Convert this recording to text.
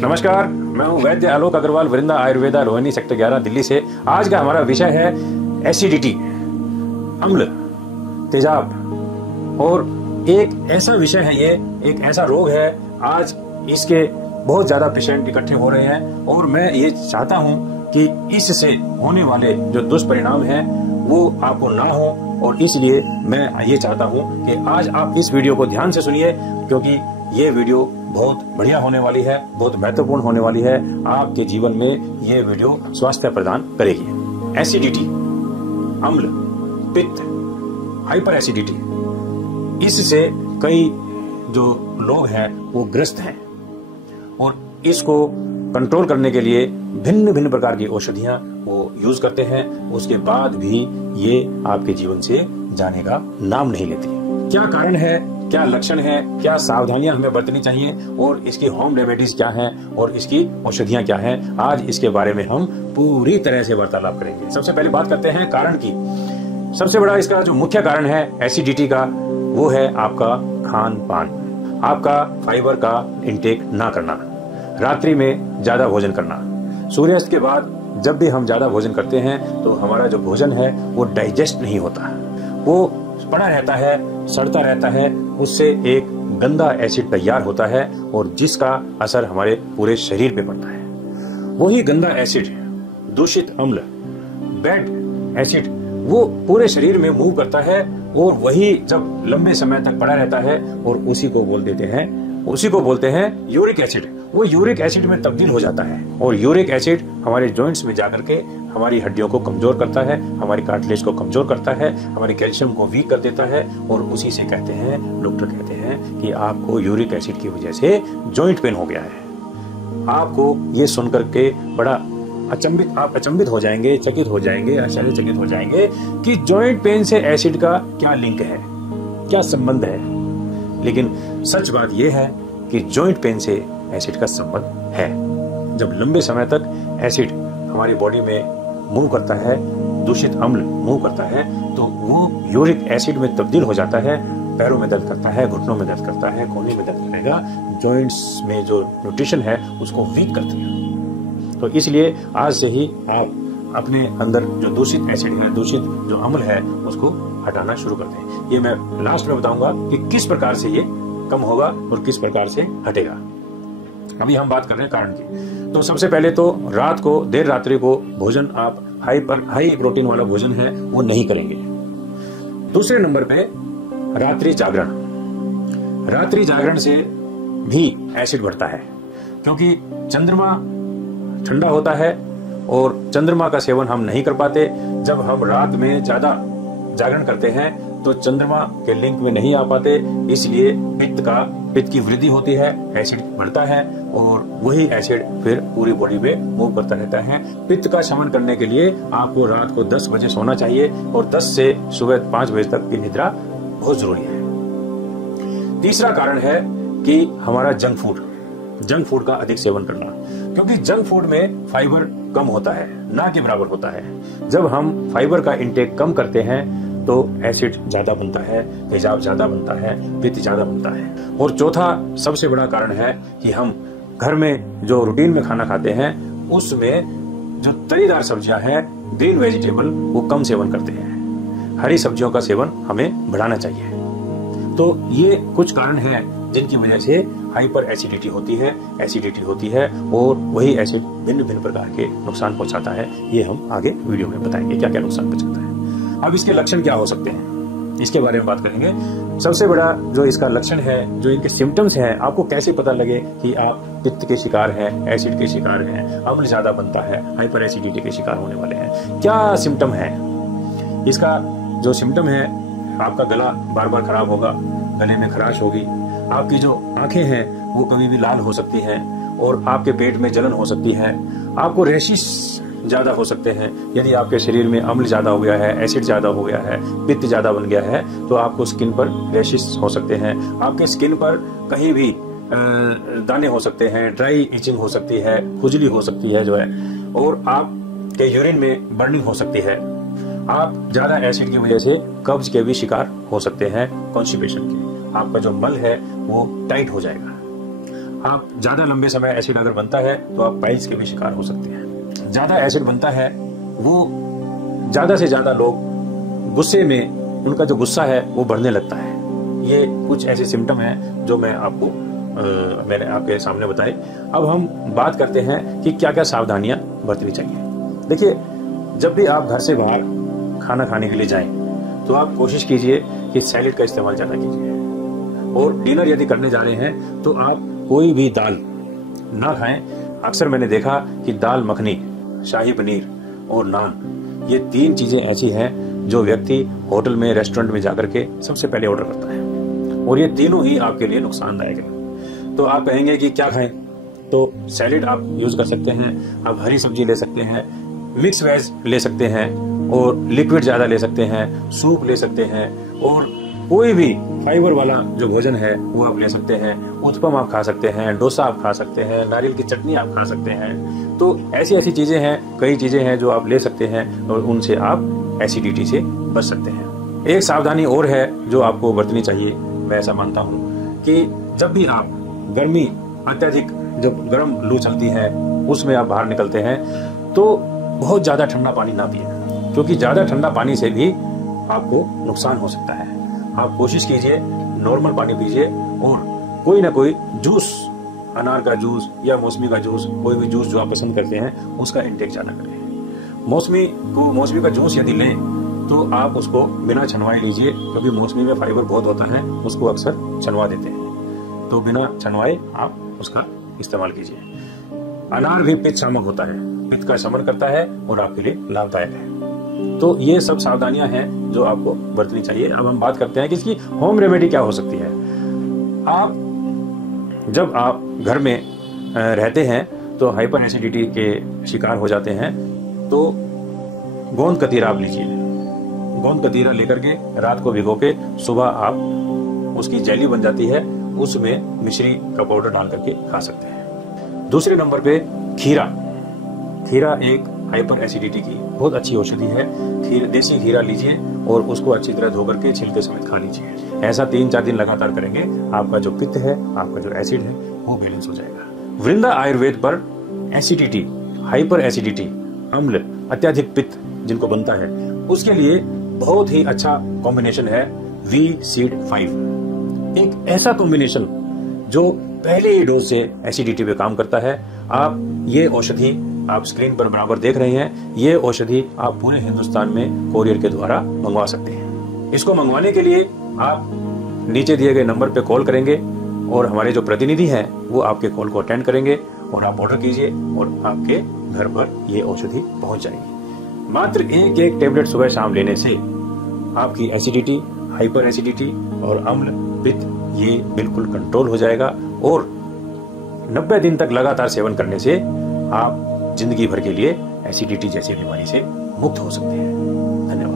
नमस्कार, मैं हूं वैद्य आलोक अग्रवाल, वृंदा आयुर्वेदा, रोहिणी, सेक्टर 11, दिल्ली से। आज का हमारा विषय है एसिडिटी, अम्ल, तेजाब। और एक ऐसा विषय है, ये एक ऐसा रोग है, आज इसके बहुत ज्यादा पेशेंट इकट्ठे हो रहे हैं और मैं ये चाहता हूं कि इससे होने वाले जो दुष्परिणाम हैं वो आपको ना हो, और इसलिए मैं ये चाहता हूं कि आज आप इस वीडियो को ध्यान से सुनिए, क्योंकि ये वीडियो बहुत बढ़िया होने वाली है, बहुत महत्वपूर्ण होने वाली है। आपके जीवन में ये वीडियो स्वास्थ्य प्रदान करेगी। एसिडिटी, अम्ल, पित्त, हाइपर एसिडिटी, इससे कई जो लोग हैं वो ग्रस्त हैं और इसको कंट्रोल करने के लिए भिन्न भिन्न प्रकार की औषधियां वो यूज करते हैं। उसके बाद भी ये आपके जीवन से जाने का नाम नहीं लेती। क्या कारण है, क्या लक्षण है, क्या सावधानियां हमें बरतनी चाहिए और इसकी होम रेमेडीज क्या हैं और इसकी औषधियां क्या हैं, आज इसके बारे में हम पूरी तरह से वार्तालाप करेंगे। सबसे पहले बात करते हैं कारण की। सबसे बड़ा इसका जो मुख्य कारण है एसिडिटी का, वो है आपका खान पान, आपका फाइबर का इंटेक ना करना, रात्रि में ज्यादा भोजन करना। सूर्यास्त के बाद जब भी हम ज्यादा भोजन करते हैं तो हमारा जो भोजन है वो डाइजेस्ट नहीं होता, वो पड़ा रहता है, सड़ता रहता है, उससे एक गंदा एसिड तैयार होता है और जिसका असर हमारे पूरे शरीर पे पड़ता है। वही गंदा एसिड, दूषित अम्ल, बैड एसिड, वो पूरे शरीर में मूव करता है और वही जब लंबे समय तक पड़ा रहता है और उसी को बोलते हैं यूरिक एसिड। वो यूरिक एसिड में तब्दील हो जाता है और यूरिक एसिड हमारे जॉइंट्स में जाकर के हमारी हड्डियों को कमजोर करता है, हमारी कार्टिलेज को कमजोर करता है, हमारे कैल्शियम को वीक कर देता है और उसी से कहते हैं, डॉक्टर कहते हैं कि आपको यूरिक एसिड की वजह से जॉइंट पेन हो गया है। आपको ये सुनकर के बड़ा आप अचंभित हो जाएंगे, चकित हो जाएंगे, आश्चर्यचकित हो जाएंगे कि जॉइंट पेन से एसिड का क्या लिंक है, क्या संबंध है। लेकिन सच बात यह है कि जॉइंट पेन से एसिड का संबंध है। जब लंबे समय तक एसिड हमारी बॉडी में मूव करता है, दूषित अम्ल मूव करता है, तो वो यूरिक एसिड में तब्दील हो जाता है। पैरों में दर्द करता है, घुटनों में दर्द करता है, कोहनी में दर्द करेगा, जॉइंट्स में जो न्यूट्रिशन है उसको वीक करती है। तो इसलिए आज से ही आप अपने अंदर जो दूषित एसिड है, दूषित जो अम्ल है, उसको हटाना शुरू कर दें। ये मैं लास्ट में बताऊंगा कि किस प्रकार से ये कम होगा और किस प्रकार से हटेगा। अभी हम बात कर रहे हैं कारण की। तो सबसे पहले तो रात को, देर रात्रि को भोजन आप हाई प्रोटीन वाला भोजन है वो नहीं करेंगे। दूसरे नंबर पे रात्रि जागरण। रात्रि जागरण से भी एसिड बढ़ता है, क्योंकि चंद्रमा ठंडा होता है और चंद्रमा का सेवन हम नहीं कर पाते। जब हम रात में ज्यादा जागरण करते हैं तो चंद्रमा के लिंक में नहीं आ पाते, इसलिए पित्त की वृद्धि होती है, एसिड बढ़ता है और वही एसिड फिर पूरी बॉडी पे मूव करता रहता है। पित्त का शमन करने के लिए आपको रात को 10 बजे सोना चाहिए और 10 से सुबह 5 बजे तक की निद्रा बहुत जरूरी है। तीसरा कारण है कि हमारा जंक फूड का अधिक सेवन करना, क्योंकि जंक फूड में फाइबर कम होता है, ना के बराबर होता है। जब हम फाइबर का इंटेक कम करते हैं तो एसिड ज्यादा बनता है, तेजाब ज्यादा बनता है, पित्त ज्यादा बनता है। और चौथा सबसे बड़ा कारण है कि हम घर में जो रूटीन में खाना खाते हैं उसमें जो तरीदार सब्जियां हैं, ग्रीन वेजिटेबल, वो कम सेवन करते हैं। हरी सब्जियों का सेवन हमें बढ़ाना चाहिए। तो ये कुछ कारण हैं जिनकी वजह से हाइपर एसिडिटी होती है और वही एसिड भिन्न भिन्न प्रकार के नुकसान पहुंचाता है। ये हम आगे वीडियो में बताएंगे क्या क्या नुकसान पहुंचाता है। अब इसके लक्षण क्या हो सकते हैं, इसके बारे में बात करेंगे। सबसे बड़ा जो इसका लक्षण है, जो इनके सिम्टम्स हैं, आपको कैसे पता लगे कि आप पित्त के शिकार हैं, एसिड के शिकार हैं, अम्ल ज्यादा बनता है, हाइपर एसिडिटी के शिकार होने वाले हैं। क्या सिम्टम है इसका? जो सिम्टम है, आपका गला बार बार खराब होगा, गले में खराश होगी, आपकी जो आंखें हैं वो कभी भी लाल हो सकती हैं और आपके पेट में जलन हो सकती है, आपको रैशिस ज्यादा हो सकते हैं। यदि आपके शरीर में अम्ल ज्यादा हो गया है, एसिड ज्यादा हो गया है, पित्त ज्यादा बन गया है, तो आपको स्किन पर रैशिस हो सकते हैं। आपके स्किन पर कहीं भी दाने हो सकते हैं, ड्राई इचिंग हो सकती है, खुजली हो सकती है जो है, और आपके यूरिन में बर्निंग हो सकती है। आप ज्यादा एसिड की वजह से कब्ज के भी शिकार हो सकते हैं, कॉन्स्टिपेशन के। आपका जो मल है वो टाइट हो जाएगा। आप ज्यादा लंबे समय एसिड अगर बनता है तो आप पाइल्स के भी शिकार हो सकते हैं। ज्यादा एसिड बनता है, वो ज्यादा से ज्यादा लोग गुस्से में, उनका जो गुस्सा है वो बढ़ने लगता है। ये कुछ ऐसे सिम्टम हैं जो मैंने आपके सामने बताए। अब हम बात करते हैं कि क्या क्या सावधानियां बरतनी चाहिए। देखिए, जब भी आप घर से बाहर खाना खाने के लिए जाएं तो आप कोशिश कीजिए कि सैलेड का इस्तेमाल ज्यादा कीजिए, और डिनर यदि करने जा रहे हैं तो आप कोई भी दाल ना खाएं। अक्सर मैंने देखा कि दाल मखनी, शाही पनीर और नान, ये 3 चीजें ऐसी हैं जो व्यक्ति होटल में, रेस्टोरेंट में जाकर के सबसे पहले ऑर्डर करता है, और ये तीनों ही आपके लिए नुकसानदायक है। तो आप कहेंगे कि क्या खाएं, तो सैलेड आप यूज कर सकते हैं, आप हरी सब्जी ले सकते हैं, मिक्स वेज ले सकते हैं, और लिक्विड ज्यादा ले सकते हैं, सूप ले सकते हैं, और कोई भी फाइबर वाला जो भोजन है वो आप ले सकते हैं। उत्पम आप खा सकते हैं, डोसा आप खा सकते हैं, नारियल की चटनी आप खा सकते हैं। तो ऐसी ऐसी चीजें हैं, कई चीजें हैं जो आप ले सकते हैं, और उनसे आप एसिडिटी से बच सकते हैं। एक सावधानी और है जो आपको बरतनी चाहिए, मैं ऐसा मानता हूँ कि जब भी आप गर्मी, अत्यधिक जब गर्म लू चलती है उसमें आप बाहर निकलते हैं तो बहुत ज्यादा ठंडा पानी ना पिए, क्योंकि ज्यादा ठंडा पानी से भी आपको नुकसान हो सकता है। आप कोशिश कीजिए नॉर्मल पानी पीजिए, और कोई ना कोई जूस, अनार का जूस या मौसमी का जूस, कोई भी जूस जो आप पसंद करते हैं उसका इंटेक ज्यादा करें। मौसमी का जूस यदि लें तो आप उसको बिना छनवाए लीजिए, क्योंकि मौसमी में फाइबर बहुत होता है, उसको अक्सर छनवा देते हैं, तो बिना छनवाए आप उसका इस्तेमाल कीजिए। अनार भी पित्त शामक होता है, पित्त का शमन करता है और आपके लिए लाभदायक है। तो ये सब सावधानियां हैं जो आपको बरतनी चाहिए। अब हम बात करते हैं कि इसकी होम रेमेडी क्या हो सकती है। जब आप घर में रहते हैं तो हाइपर एसिडिटी के शिकार हो जाते हैं, तो गोंद कतीरा आप लीजिए। गोंद कतीरा लेकर के रात को भिगो के सुबह आप, उसकी जेली बन जाती है, उसमें मिश्री का पाउडर डाल करके खा सकते हैं। दूसरे नंबर पे खीरा एक हाइपर एसिडिटी की बहुत अच्छी औषधि है। देसी खीरा लीजिए और उसको अच्छी तरह धो करके छिलके समेत खा लीजिए। ऐसा 3-4 दिन लगातार करेंगे, आपका जो पित्त है, आपका जो एसिड है वो बैलेंस हो जाएगा। वृंदा आयुर्वेद पर एसिडिटी, हाइपर एसिडिटी, अम्ल, अत्यधिक पित्त जिनको बनता है, उसके लिए बहुत ही अच्छा कॉम्बिनेशन है VSEED5। एक ऐसा कॉम्बिनेशन जो पहले ही डोज से एसिडिटी पे काम करता है। आप ये औषधि आप स्क्रीन पर बराबर देख रहे हैं, ये औषधि आप पूरे हिंदुस्तान में कोरियर के द्वारा मंगवा सकते हैं। इसको मंगवाने के लिए आप नीचे दिए गए नंबर पे कॉल करेंगे और हमारे जो प्रतिनिधि हैं वो आपके कॉल को अटेंड करेंगे और आप ऑर्डर कीजिए और आपके घर पर ये औषधि पहुंच जाएगी। मात्र एक टेबलेट सुबह शाम लेने से आपकी एसिडिटी, हाइपर एसिडिटी और अम्ल, पित्त ये बिल्कुल कंट्रोल हो जाएगा, और 90 दिन तक लगातार सेवन करने से आप जिंदगी भर के लिए एसिडिटी जैसी बीमारी से मुक्त हो सकते हैं। धन्यवाद।